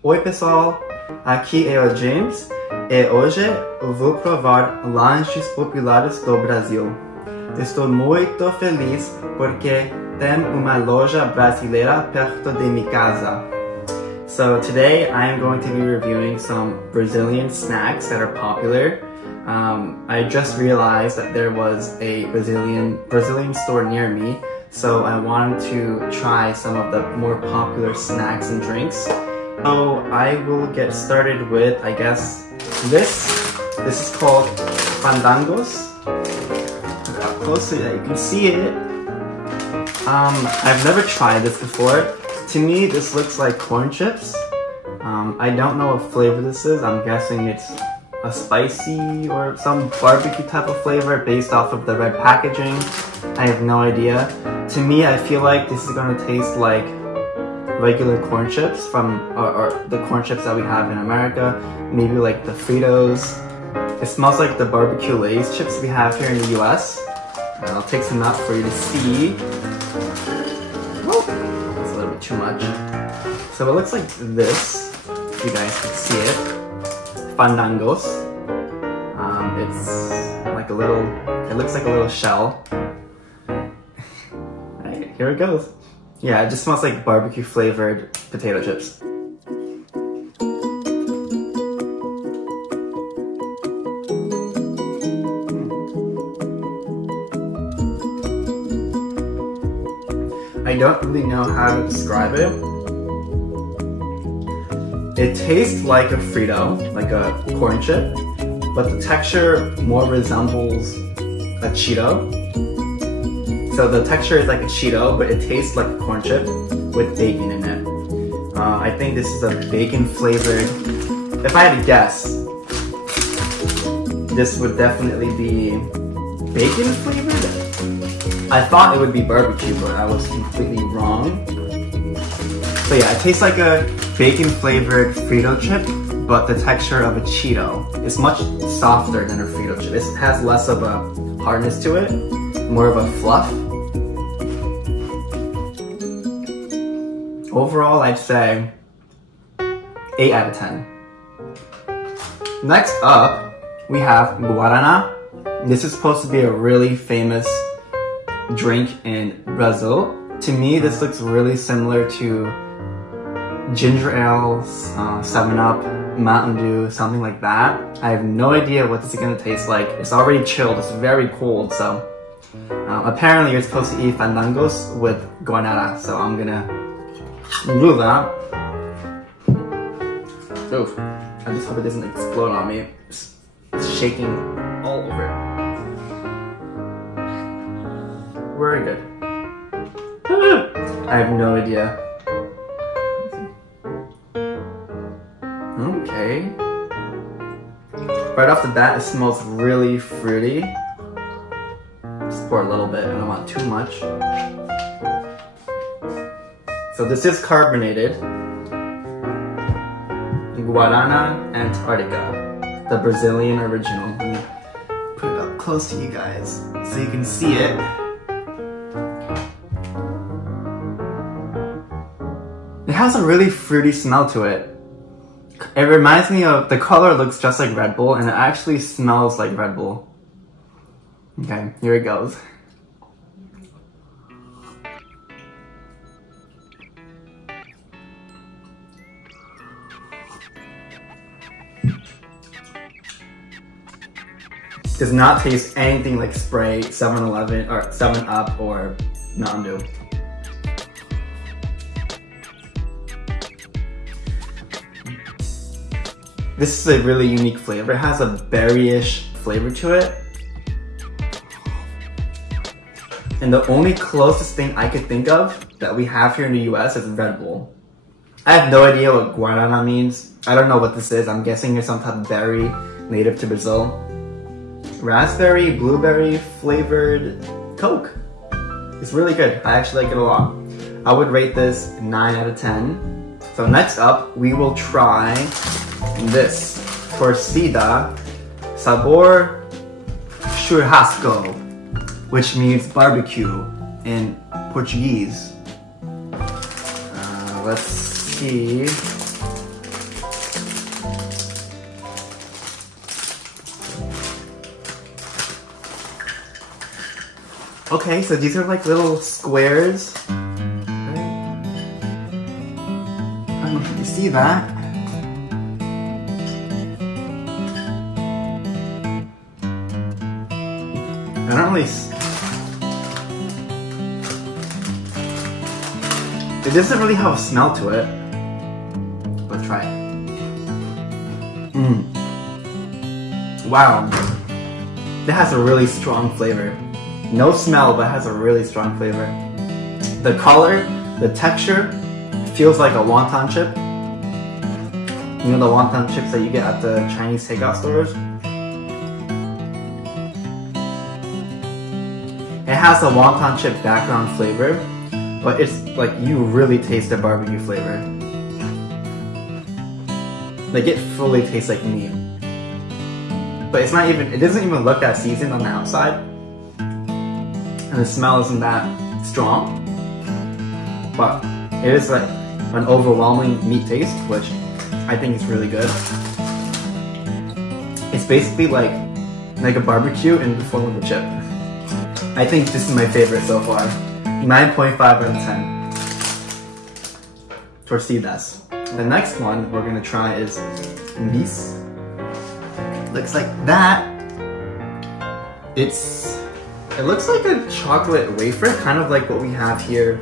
Oi pessoal, aqui é o James e hoje eu vou provar lanches populares do Brasil. Estou muito feliz porque tem uma loja brasileira perto de minha casa. So today I am going to be reviewing some Brazilian snacks that are popular. I just realized that there was a Brazilian store near me, so I wanted to try some of the more popular snacks and drinks. So I will get started with, I guess, this. This is called Fandangos. Look how close you can see it. I've never tried this before. To me, this looks like corn chips. I don't know what flavor this is. I'm guessing it's a spicy or some barbecue type of flavor based off of the red packaging. I have no idea. To me, I feel like this is gonna taste like regular corn chips from or the corn chips that we have in America. Maybe like the Fritos. It smells like the barbecue Lay's chips we have here in the US. And I'll take some out for you to see. Whoa, that's a little bit too much. So it looks like this, if you guys can see it. Fandangos. It's like a little, it looks like a little shell. Alright, here it goes. Yeah, it just smells like barbecue flavored potato chips. I don't really know how to describe it. It tastes like a Frito, like a corn chip, but the texture more resembles a Cheeto. So the texture is like a Cheeto, but it tastes like a corn chip with bacon in it. I think this is a bacon flavored, if I had to guess, this would definitely be bacon flavored. I thought it would be barbecue, but I was completely wrong. So yeah, it tastes like a bacon flavored Frito chip, but the texture of a Cheeto is much softer than a Frito chip. It has less of a hardness to it, more of a fluff. Overall, I'd say 8 out of 10. Next up, we have Guaraná. This is supposed to be a really famous drink in Brazil. To me, this looks really similar to ginger ale, 7-Up, Mountain Dew, something like that. I have no idea what this is gonna taste like. It's already chilled, it's very cold, so apparently you're supposed to eat fandangos with guaraná, so I'm gonna do that. Oof, I just hope it doesn't explode on me. It's shaking all over it. Very good. I have no idea. Okay. Right off the bat, it smells really fruity. Just pour a little bit, I don't want too much. So this is carbonated. Guaraná Antarctica, the Brazilian original. Let me put it up close to you guys so you can see it. It has a really fruity smell to it. It reminds me of, the color looks just like Red Bull and it actually smells like Red Bull. Okay, here it goes. Does not taste anything like Sprite, 7-Eleven, or 7-Up, or Mountain Dew. This is a really unique flavor. It has a berry-ish flavor to it. And the only closest thing I could think of that we have here in the US is Red Bull. I have no idea what guaraná means. I don't know what this is. I'm guessing it's some type of berry native to Brazil. Raspberry, blueberry flavored Coke. It's really good. I actually like it a lot. I would rate this 9 out of 10. So next up, we will try this torcida sabor churrasco, which means barbecue in Portuguese. Let's see. Okay, so these are like little squares. I don't know if you see that. I don't really... It doesn't really have a smell to it. Let's try it. Wow. It has a really strong flavor. No smell, but it has a really strong flavor. The color, the texture, feels like a wonton chip. You know the wonton chips that you get at the Chinese takeout stores? It has a wonton chip background flavor, but it's like you really taste the barbecue flavor. Like it fully tastes like meat. But it's not even, it doesn't even look that seasoned on the outside. And the smell isn't that strong. But it is like an overwhelming meat taste, which I think is really good. It's basically like a barbecue in the form of a chip. I think this is my favorite so far. 9.5 out of 10. Torcidas. The next one we're gonna try is bis. Looks like that. It looks like a chocolate wafer, kind of like what we have here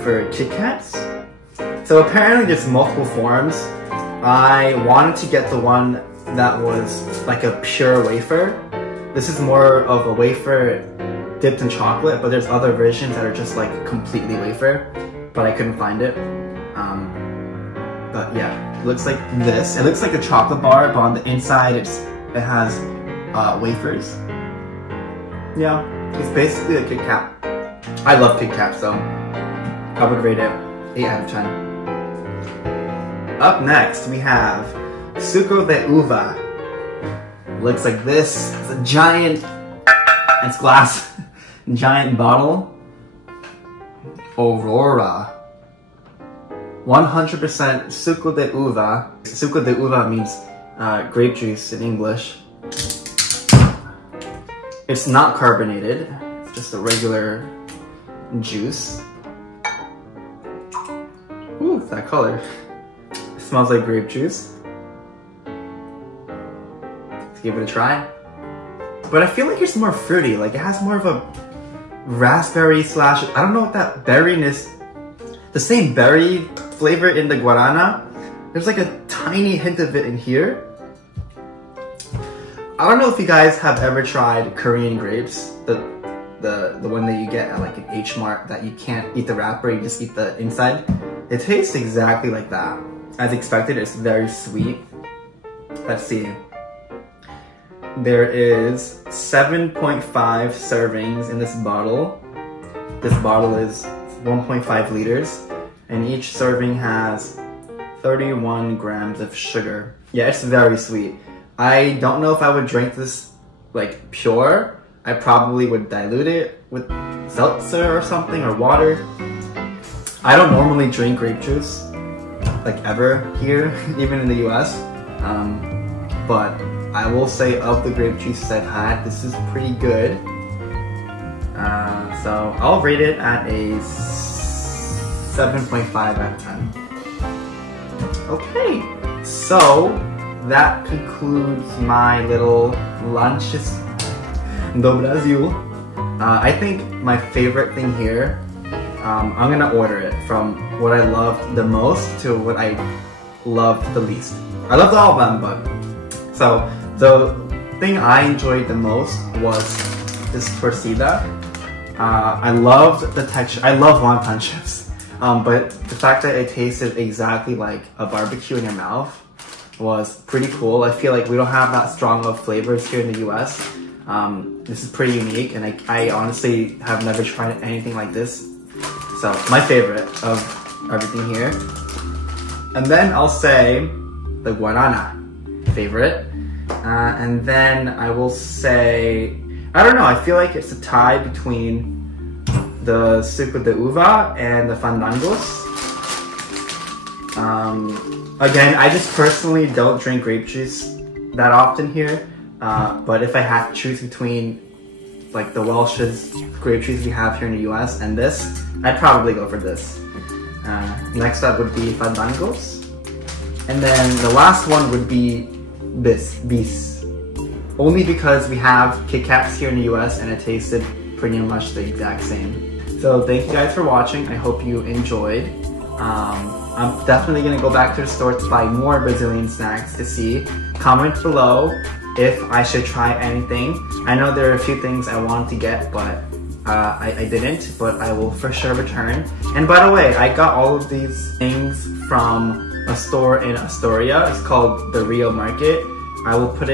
for Kit Kats. So apparently there's multiple forms. I wanted to get the one that was like a pure wafer. This is more of a wafer dipped in chocolate, but there's other versions that are just like completely wafer, but I couldn't find it. But yeah, it looks like this. It looks like a chocolate bar, but on the inside it has wafers. Yeah, it's basically a Kit Kat. I love Kit Kat, so I would rate it 8 out of 10. Up next, we have suco de uva. It looks like this. It's a giant, it's glass, giant bottle. Aurora. 100% suco de uva. Suco de uva means grape juice in English. It's not carbonated, it's just a regular juice. Ooh, that color. It smells like grape juice. Let's give it a try. But I feel like it's more fruity, like it has more of a raspberry slash, I don't know what that berryness, the same berry flavor in the guarana. There's like a tiny hint of it in here. I don't know if you guys have ever tried Korean grapes, the one that you get at like an H Mart that you can't eat the wrapper, you just eat the inside. It tastes exactly like that. As expected, it's very sweet. Let's see. There is 7.5 servings in this bottle. This bottle is 1.5 liters, and each serving has 31 grams of sugar. Yeah, it's very sweet. I don't know if I would drink this like pure. I probably would dilute it with seltzer or something, or water. I don't normally drink grape juice, like ever here, even in the US. But I will say of the grape juices I've had, this is pretty good. So I'll rate it at a 7.5 out of 10. Okay, so that concludes my little lunches do Brasil. I think my favorite thing here, I'm gonna order it from what I loved the most to what I loved the least. I loved all of them, but so the thing I enjoyed the most was this torcida. I loved the texture. I love wonton chips, but the fact that it tasted exactly like a barbecue in your mouth was pretty cool. I feel like we don't have that strong of flavors here in the US. This is pretty unique, and I honestly have never tried anything like this. So my favorite of everything here. And then I'll say the guarana favorite. And then I will say, I don't know, I feel like it's a tie between the suco de uva and the fandangos. Again, I just personally don't drink grape juice that often here. But if I had to choose between like the Welch's grape trees we have here in the US and this, I'd probably go for this. Next up would be Fandangos. And then the last one would be Bis. Only because we have Kit Kats here in the US and it tasted pretty much the exact same. So thank you guys for watching. I hope you enjoyed. I'm definitely gonna go back to the store to buy more Brazilian snacks to see. Comment below if I should try anything. I know there are a few things I wanted to get, but I didn't, but I will for sure return. And by the way, I got all of these things from a store in Astoria. It's called the Rio Market. I'll put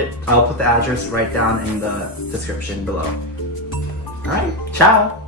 the address right down in the description below. Alright, ciao!